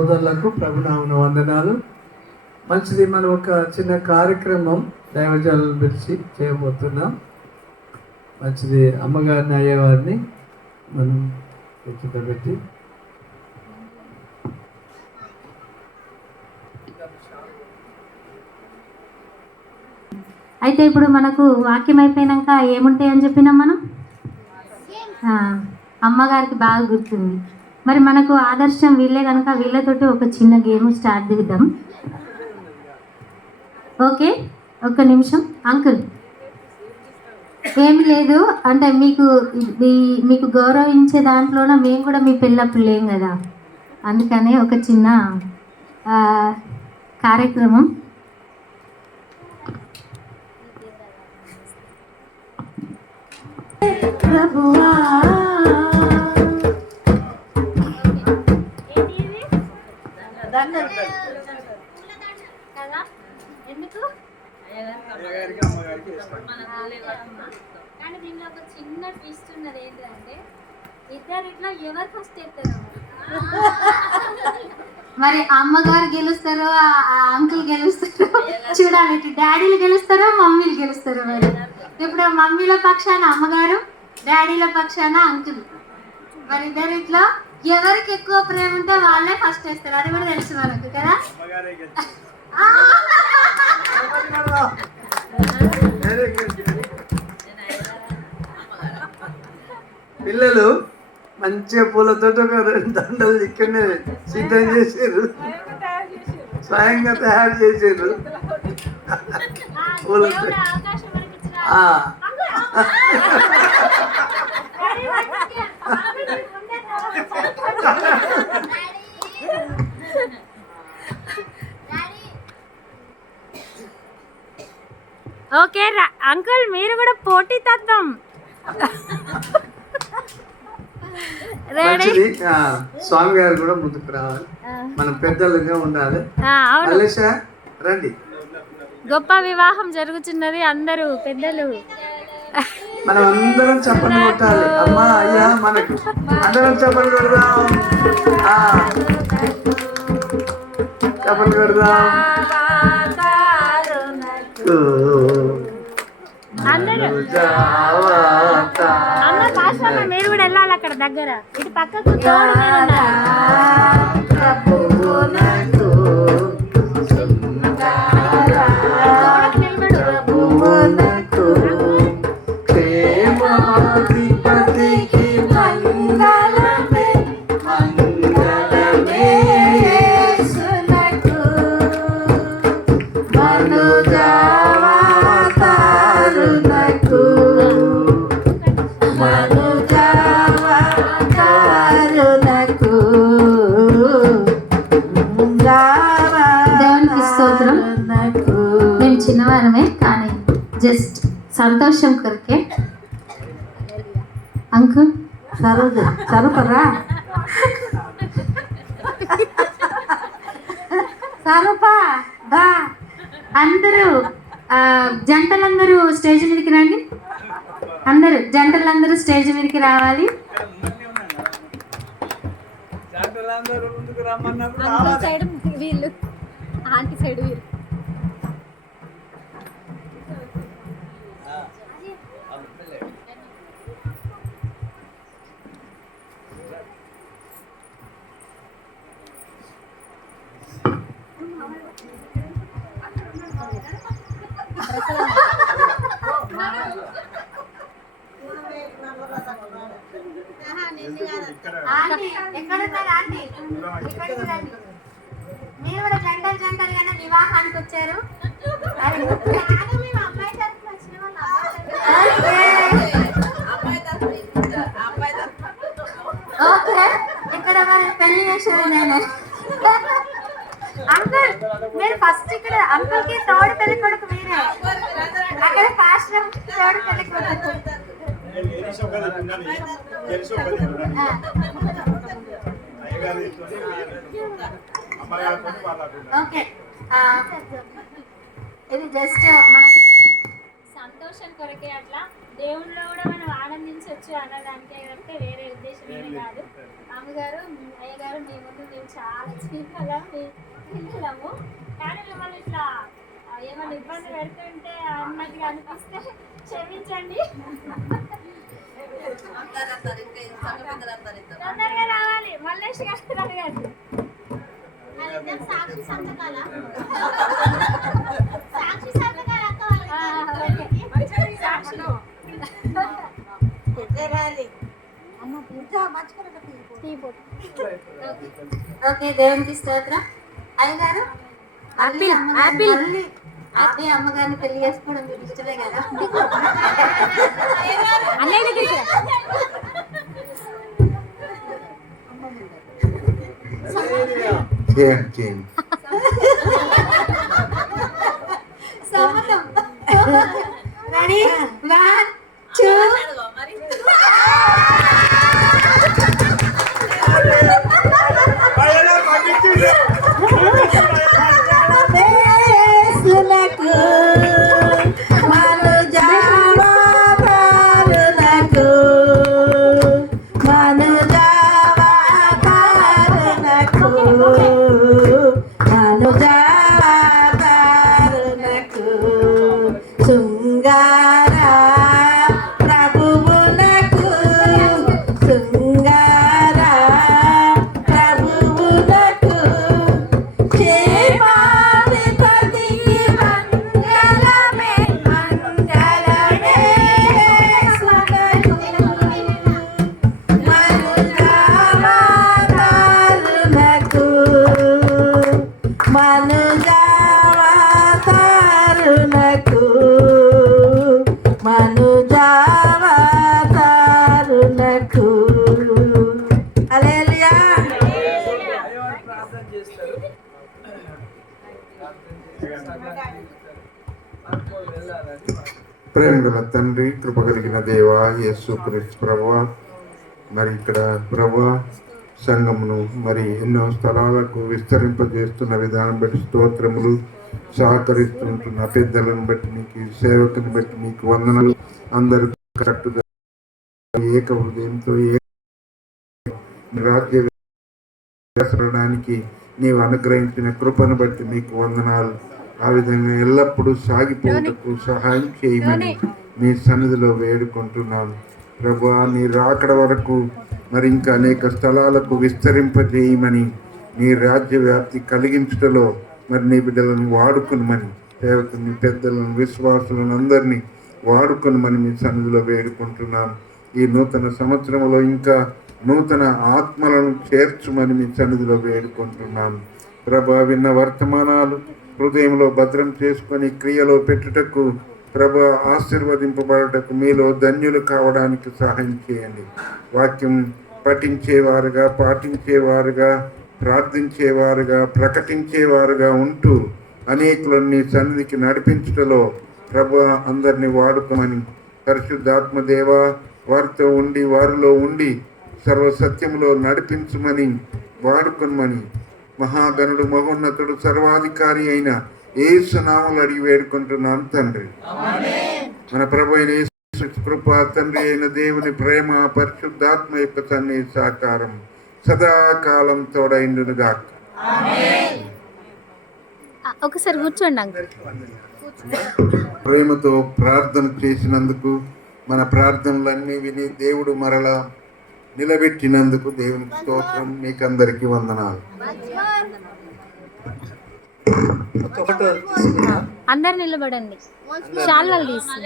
సహోదరులకు ప్రభునామన వందనాలు. మంచిది. మనం ఒక చిన్న కార్యక్రమం దైవజనులను పిలిచి చేయబోతున్నాం. మంచిది. అమ్మగారిని అయ్యేవారిని మనం కూర్చోబెట్టి అయితే ఇప్పుడు మనకు వాక్యం అయిపోయినాక ఏముంటాయి అని చెప్పినాం మనం. అమ్మగారికి బాగా గుర్తుంది. మరి మనకు ఆదర్శం వీళ్ళే కనుక వీళ్ళతోటి ఒక చిన్న గేమ్ స్టార్ట్ చేద్దాం. ఓకే, ఒక్క నిమిషం. అంకుల్ ఏమి లేదు అంటే మీకు గౌరవించే దాంట్లోనే మేము కూడా మీ పెళ్ళప్పుడు లేం కదా, అందుకనే ఒక చిన్న కార్యక్రమం. ప్రభువా ఎందుకు కానీ దీనిలో ఒక చిన్న ట్విస్ట్ ఉన్నది. ఏంటంటే ఇద్దరిట్లో ఎవరు ఫస్ట్ ఎత్తారు? మరి అమ్మగారు గెలుస్తారో అంకుల్ గెలుస్తారో చూడాలి. డాడీలు గెలుస్తారో మమ్మీలు గెలుస్తారో? మరి ఇప్పుడు మమ్మీల పక్షాన అమ్మగారు, డాడీల పక్షాన అంకుల్. మరి ఇద్దరిట్లో ఎవరికి ఎక్కువ ప్రేమ ఉంటే వాళ్ళే ఫస్ట్ వేస్తారు. అది కూడా తెలుసు మనకు కదా. పిల్లలు మంచిగా పూలతో ఒక దండలు ఇక్కడనే సిద్ధం చేసారు, స్వయంగా తయారు చేసారు పూలతో. ఓకే అంకుల్, మీరు కూడా పోటీ తత్వం. స్వామి గారు కూడా ముందుకు రావాలి, మనం పెద్దలుగా ఉండాలి. రండి. గొప్ప వివాహం జరుగుతున్నది, అందరూ పెద్దలు. మనం అందరం చప్పట్లు కొట్టాలి. అమ్మా అయ్యా మనకు అందరం చప్పట్లు కొడదాం, చప్పట్లు కొడదాం. మీరు కూడా వెళ్ళాలి అక్కడ దగ్గర. ఇటు పక్కకు చిన్నవారమే కానీ జస్ట్ సంతోషం కొరకే. అంకుల్ సరుపరా సరుపా బా. అందరూ జంటలందరూ స్టేజ్ మీదకి రండి. జంటలందరూ స్టేజ్ మీదకి రావాలి. సైడ్ వీళ్ళు, ఆంటీ సైడ్ వీళ్ళు. మీరు కూడా జంటలుగానే వివాహానికి వచ్చారు. ఓకే, ఇక్కడ మరి పెళ్లి చేశారు. నేను అంకుల్, మీరు ఫస్ట్ ఇక్కడ అంకుల్ కి తోడు పెళ్లి కొడుకు మీరే. అక్కడ ఫాస్ట్ తోడు పెళ్లి కొడుకు. ఓకే, ఇది జస్ట్ మన సంతోషం కొరకే. అట్లా దేవుళ్ళో కూడా మనం ఆనందించవచ్చు అనడానికే తప్పితే వేరే ఉద్దేశమే కాదు. అమ్మగారు అయ్యగారు మీ ముందు మేము చాలా చిన్నగా మీ పిల్లలము, కానీ మిమ్మల్ని ఇట్లా ఏమైనా ఇబ్బంది పెడుతుంటే అన్నట్టుగా అనిపిస్తే క్షమించండి. తొందరగా రావాలి మల్లేష్ గారు అడగండి. సాక్షి సంతకాల సాక్షి సంతకాల ఓకే, దేవునికి స్తోత్రం. అయ్యగారు అదే అమ్మగారిని పెళ్లి చేసుకోవడం మీకు ఇష్టమే కదా? సమ్మతం. రెడీ, 1 2 ప్రేమ గల తండ్రి, కృప కలిగిన దేవా, యేసు క్రీస్తు ప్రభువా, మరి ఇక్కడ ప్రభువా సంఘమును మరి ఎన్నో స్థలాలకు విస్తరింపజేస్తున్న విధానం బట్టి స్తోత్రములు. సహకరిస్తుంటున్న పెద్దలను బట్టి నీకు, సేవకుని బట్టి నీకు వందనలు. అందరూ కట్టుగా ఏక హృదయంతో రాజ్యానికి నీవు అనుగ్రహించిన కృపను బట్టి నీకు వందనాలు. ఆ విధంగా ఎల్లప్పుడూ సాగిపోటకు సహాయం చేయమని నీ సన్నిధిలో వేడుకుంటున్నాను ప్రభువా. నీ రాకడ వరకు మరి ఇంకా అనేక స్థలాలకు విస్తరింపజేయమని, నీ రాజ్య వ్యాప్తి కలిగించటలో మరి నీ బిడ్డలను వాడుకునమని, సేవకుని పెద్దలను విశ్వాసులను అందరినీ వాడుకునమని మీ సన్నిధిలో వేడుకుంటున్నాను. ఈ నూతన సంవత్సరంలో ఇంకా నూతన ఆత్మలను చేర్చుమని మీ సన్నిధిలో వేడుకుంటున్నాను ప్రభా. విన్న వర్తమానాలు హృదయంలో భద్రం చేసుకొని క్రియలో పెట్టుటకు ప్రభా, ఆశీర్వదింపబడటకు మీలో ధన్యులు కావడానికి సహాయం చేయండి. వాక్యం పఠించేవారుగా, పాటించేవారుగా, ప్రార్థించేవారుగా, ప్రకటించేవారుగా ఉంటూ అనేకులను నీ సన్నిధికి నడిపించటలో ప్రభా అందరినీ వాడుకోమని, పరిశుద్ధాత్మ దేవా వారితో ఉండి వారిలో ఉండి సర్వసత్యంలో నడిపించమని, వాడుకొనమని మహాగణుడు, మహోన్నతుడు, సర్వాధికారి అయిన యేసు నామములో అడిగి వేడుకుంటున్నాను తండ్రి. మన ప్రభు అయిన యేసు కృప, తండ్రి అయిన దేవుని ప్రేమ, పరిశుద్ధాత్మ యొక్క సన్నిధి సహకారం సదాకాలం తోడైండునుగా. ఒకసారి కూర్చోండి. ప్రేమతో ప్రార్థన చేసినందుకు, మన ప్రార్థనలన్నీ విని దేవుడు మరలా నిలబెట్టినందుకు దేవునికి స్తోత్రం. మీకందరికీ వందనాలు. అందరు నిలబడండి. శాల్వాలు తీసి